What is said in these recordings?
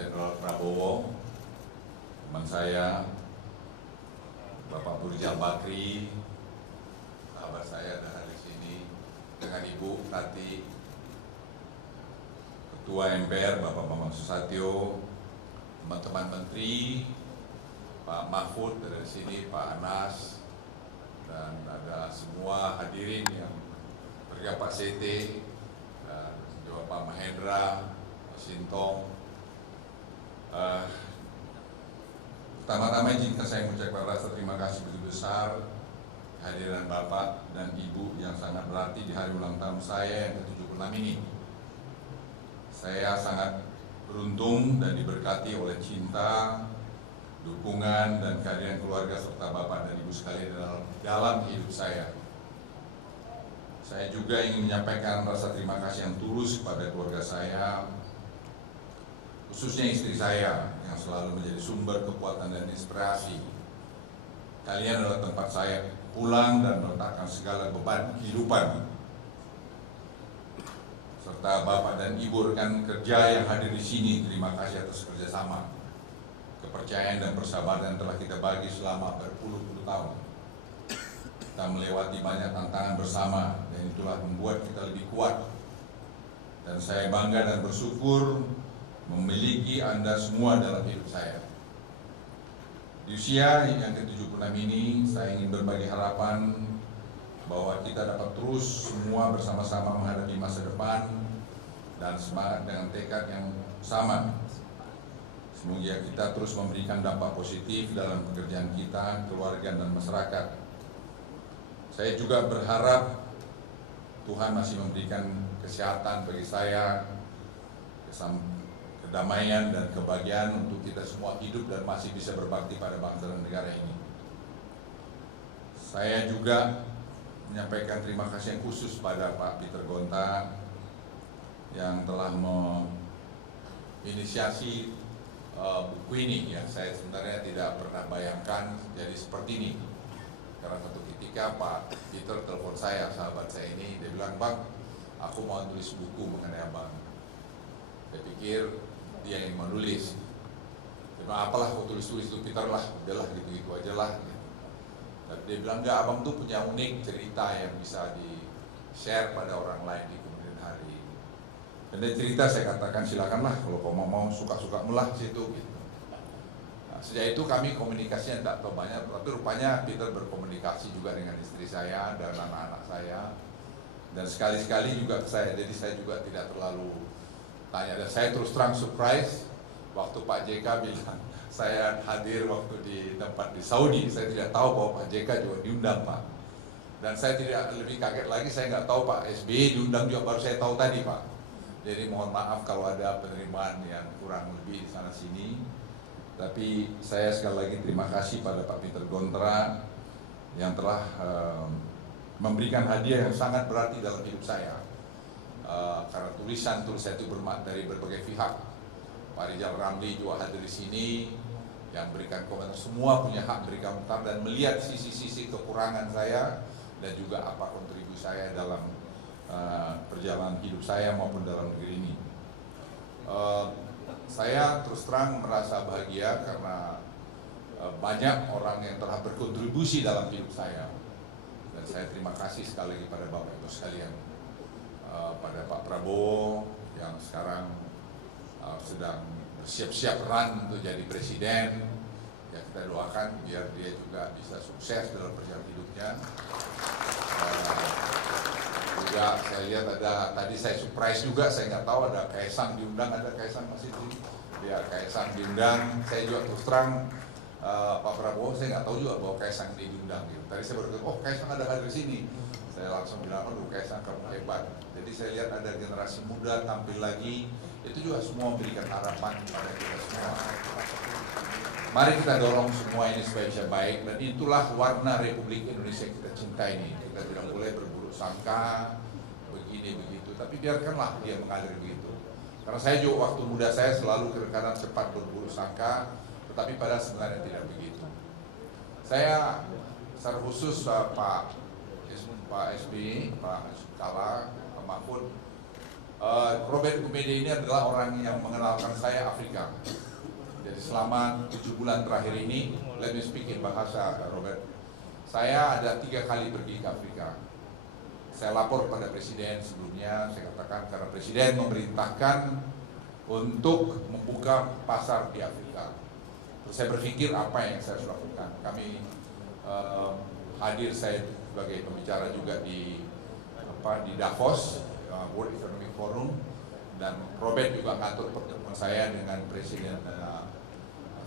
Jenderal Prabowo, teman saya, Bapak Burja Bakri, sahabat saya ada di sini, dengan Ibu Tati, Ketua MPR Bapak Bambang Susatyo, teman-teman Menteri, Pak Mahfud dari sini, Pak Anas, dan ada semua hadirin yang bergabung, Pak Sete, dan juga Pak Mahendra, Pak Sintong. Pertama-tama izinkan saya mengucapkan rasa terima kasih begitu besar kehadiran Bapak dan Ibu yang sangat berarti di hari ulang tahun saya yang ke-76 ini. Saya sangat beruntung dan diberkati oleh cinta, dukungan, dan kehadiran keluarga serta Bapak dan Ibu sekalian dalam hidup saya. Saya juga ingin menyampaikan rasa terima kasih yang tulus kepada keluarga saya, khususnya istri saya yang selalu menjadi sumber kekuatan dan inspirasi. Kalian adalah tempat saya pulang dan meletakkan segala beban kehidupan. Serta Bapak dan Ibu rekan kerja yang hadir di sini, terima kasih atas kerjasama, kepercayaan dan persahabatan telah kita bagi selama berpuluh-puluh tahun. Kita melewati banyak tantangan bersama dan itulah membuat kita lebih kuat. Dan saya bangga dan bersyukur memiliki Anda semua dalam hidup saya. Di usia yang ke-76 ini, saya ingin berbagi harapan bahwa kita dapat terus semua bersama-sama menghadapi masa depan dan semangat dengan tekad yang sama. Semoga kita terus memberikan dampak positif dalam pekerjaan kita, keluarga, dan masyarakat. Saya juga berharap Tuhan masih memberikan kesehatan bagi saya, kedamaian dan kebahagiaan untuk kita semua hidup dan masih bisa berbakti pada bangsa dan negara ini. Saya juga menyampaikan terima kasih yang khusus pada Pak Peter Gonta yang telah menginisiasi buku ini yang saya sebenarnya tidak pernah bayangkan jadi seperti ini. Karena satu ketika Pak Peter telepon saya, sahabat saya ini, dia bilang, "Bang, aku mau tulis buku mengenai Abang." Saya pikir dia yang menulis. Dia bilang, "Apalah kau tulis-tulis itu Peter lah, udahlah gitu-gitu aja lah." Tapi dia bilang, "Enggak, Abang tuh punya unik cerita yang bisa di-share pada orang lain di kemudian hari." Dan dia cerita, saya katakan silakanlah kalau kau mau suka-suka mulah situ gitu. Nah, sejak itu kami komunikasinya tidak terlalu banyak, tapi rupanya Peter berkomunikasi juga dengan istri saya dan anak-anak saya. Dan sekali-sekali juga ke saya, jadi saya juga tidak terlalu tanya. Dan saya terus terang surprise waktu Pak JK bilang saya hadir waktu di tempat di Saudi. Saya tidak tahu bahwa Pak JK juga diundang, Pak. Dan saya tidak lebih kaget lagi, saya nggak tahu Pak SBY diundang juga, baru saya tahu tadi, Pak. Jadi mohon maaf kalau ada penerimaan yang kurang lebih di sana sini. Tapi saya sekali lagi terima kasih pada Pak Peter Gonta yang telah memberikan hadiah yang sangat berarti dalam hidup saya. Karena tulisan itu bermakna dari berbagai pihak. Pak Rizal Ramli juga hadir di sini yang berikan komentar, semua punya hak berikan komentar dan melihat sisi-sisi kekurangan saya dan juga apa kontribusi saya dalam perjalanan hidup saya maupun dalam negeri ini. Saya terus terang merasa bahagia karena banyak orang yang telah berkontribusi dalam hidup saya. Dan saya terima kasih sekali lagi pada Bapak Ibu sekalian. Pada Pak Prabowo yang sekarang sedang bersiap-siap run untuk jadi presiden, ya kita doakan biar dia juga bisa sukses dalam perjalanan hidupnya. Juga saya lihat ada, tadi saya surprise juga, saya nggak tahu ada Kaisang diundang, ada Kaisang masih di, ya Kaisang diundang. Saya juga terus terang Pak Prabowo, saya nggak tahu juga bahwa Kaisang diundang. Gitu. Tadi saya baru bilang, oh Kaisang ada hadir di sini. Saya langsung bilang, aduh Kaisang kamu hebat. Jadi saya lihat ada generasi muda tampil lagi, itu juga semua memberikan harapan kepada kita semua. Mari kita dorong semua ini supaya bisa baik, dan itulah warna Republik Indonesia yang kita cintai ini. Kita tidak boleh berburuk sangka, begini begitu, tapi biarkanlah dia mengalir begitu. Karena saya juga waktu muda saya selalu kadang cepat berburuk sangka, tetapi pada sebenarnya tidak begitu. Saya secara khusus Pak SBY, Pak Kala, Pak Mahfud, Robert Gumede ini adalah orang yang mengenalkan saya Afrika. Jadi selama 7 bulan terakhir ini, let me speak in bahasa Robert. Saya ada 3 kali pergi ke Afrika. Saya lapor pada Presiden sebelumnya, saya katakan karena Presiden memerintahkan untuk membuka pasar di Afrika. Terus saya berpikir apa yang saya harus lakukan. Kami hadir, saya sebagai pembicara juga di Davos, World Economic Forum, dan Robert juga ngatur pertemuan saya dengan Presiden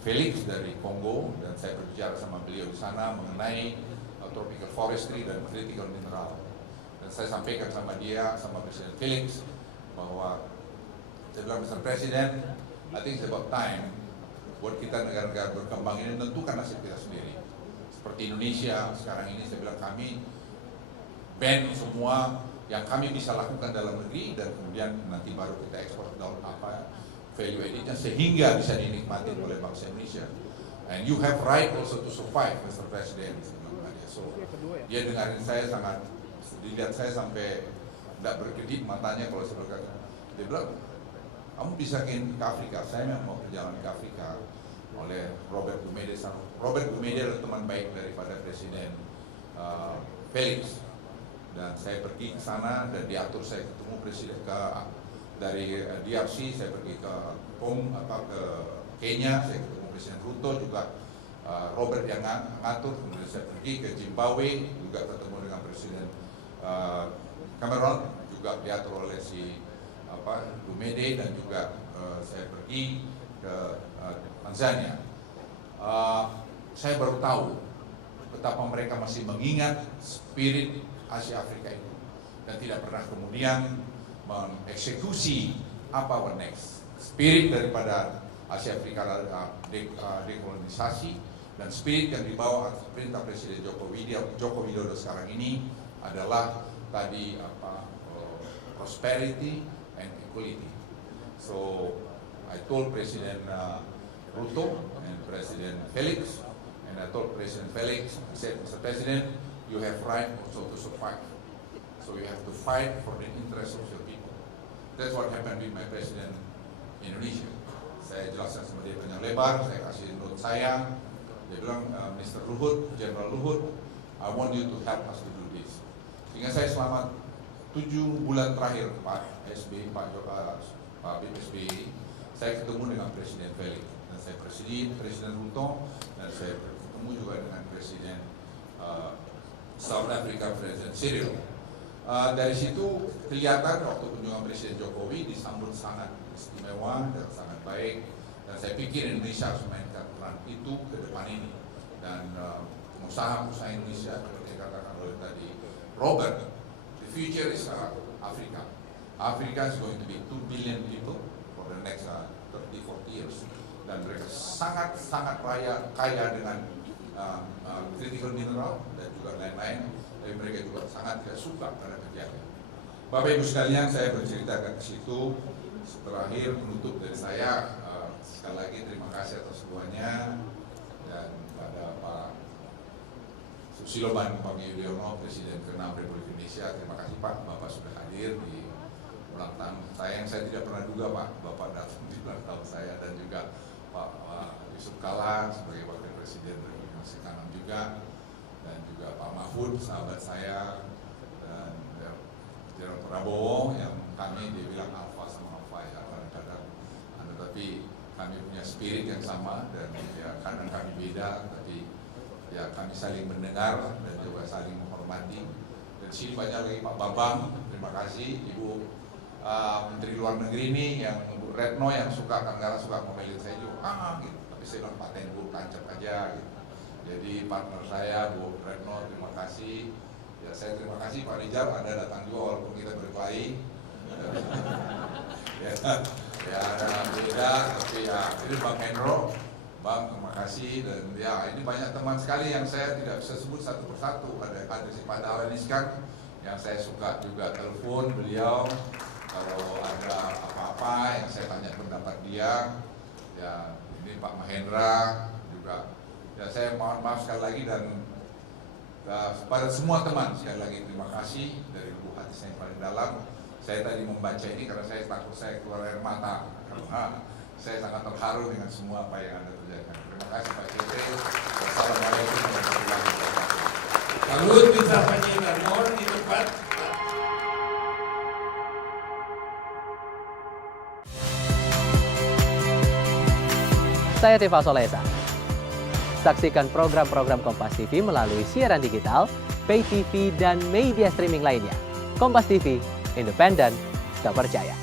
Felix dari Kongo, dan saya berbicara sama beliau di sana mengenai tropical forestry dan critical mineral. Dan saya sampaikan sama dia, sama Presiden Felix, bahwa saya bilang, Mr. President, I think it's about time buat kita negara-negara berkembang ini menentukan nasib kita sendiri. Seperti Indonesia sekarang ini, saya bilang kami ban semua yang kami bisa lakukan dalam negeri, dan kemudian nanti baru kita ekspor daun value added-nya sehingga bisa dinikmati oleh bangsa Indonesia. And you have right also to survive, Mr. President. So dia dengarin saya, sangat dilihat saya sampai tidak berkedip matanya kalau saya berkata. Dia bilang, kamu bisa ke Afrika. Saya memang mau perjalanan ke Afrika oleh Robert Gumede. Robert Gumede adalah teman baik daripada Presiden Felix. Dan saya pergi ke sana dan diatur saya ketemu Presiden dari DRC, saya pergi ke Kenya, saya ketemu Presiden Ruto juga, Robert yang ngatur. Kemudian saya pergi ke Zimbabwe juga ketemu dengan Presiden Cameron, juga diatur oleh si Gumede, dan juga saya pergi ke Tanzania. Saya baru tahu betapa mereka masih mengingat spirit Asia Afrika itu, dan tidak pernah kemudian mengeksekusi apa next. Spirit daripada Asia Afrika adalah dekolonisasi, dan spirit yang dibawa atas perintah Presiden Joko Widodo sekarang ini adalah tadi prosperity and equality. So I told Presiden Ruto and Presiden Felix, and I told Presiden Felix, I said, Mr. President, you have right also to survive. So you have to fight for the interest of your people. That's what happened with my President Indonesia. Saya jelaskan sama dia panjang lebar, saya kasih note saya. Dia bilang, Mr. Luhut, General Luhut, I want you to help us to do this. Sehingga saya selama 7 bulan terakhir, Pak SBY, Pak SBY, saya ketemu dengan Presiden Felix, dan saya Presiden Ruto, dan saya bertemu juga dengan Presiden South Africa, Presiden Cyril. Dari situ kelihatan waktu kunjungan Presiden Jokowi disambut sangat istimewa dan sangat baik, dan saya pikir Indonesia harus memainkan peran itu ke depan ini, dan usaha-usaha Indonesia seperti katakan oleh tadi Robert, the future is Africa. Africa is going to be 2 billion people for the next 30-40 years, dan mereka sangat kaya dengan critical mineral dan juga lain-lain, tapi mereka juga sangat tidak suka pada kerjanya. Bapak Ibu sekalian, saya bercerita ke situ. Terakhir penutup dari saya, sekali lagi terima kasih atas semuanya, dan pada Pak Susilo Bambang Yudhoyono, Presiden ke-6 Republik Indonesia, terima kasih Pak, Bapak sudah hadir di ulang tahun saya yang saya tidak pernah duga Pak, Bapak datang di ulang tahun saya, dan juga Pak Yusuf Kalla sebagai Wakil Presiden masih kanan juga, dan juga Pak Mahfud sahabat saya, dan Jenderal Prabowo yang kami dibilang alfa sama alfa ya kadang-kadang, tapi kami punya spirit yang sama, dan ya kadang kami beda, tapi ya kami saling mendengar dan juga saling menghormati. Dan sini banyak lagi Pak Bambang, terima kasih Ibu Menteri Luar Negeri ini, yang Bu Retno yang kadang-kadang suka ngomelin saya juga, gitu. Tapi saya bilang paten Bu, tancap aja gitu. Jadi partner saya Bu Retno, terima kasih. Ya saya terima kasih Pak Rijal, Anda datang juga walaupun kita berkelahi. ya ada beda, tapi ya ini Bang Hendro, Bang terima kasih, dan ya ini banyak teman sekali yang saya tidak bisa sebut satu persatu. Ada si Pak Dahlan Iskan yang saya suka juga telepon beliau kalau ada apa-apa yang saya tanya pendapat dia. Ya ini Pak Mahendra juga. Ya saya mohon maaf sekali lagi, dan pada semua teman sekali lagi terima kasih dari lubuk hati saya yang paling dalam. Saya tadi membaca ini karena saya takut saya keluar air mata, karena saya sangat terharu dengan semua apa yang Anda kerjakan. Terima kasih Pak Cete. Wassalamualaikum warahmatullahi wabarakatuh. Kalau bisa penyiar mohon di tempat. Saya Tifa Solesa. Saksikan program-program Kompas TV melalui siaran digital, pay TV, dan media streaming lainnya. Kompas TV, independen, terpercaya.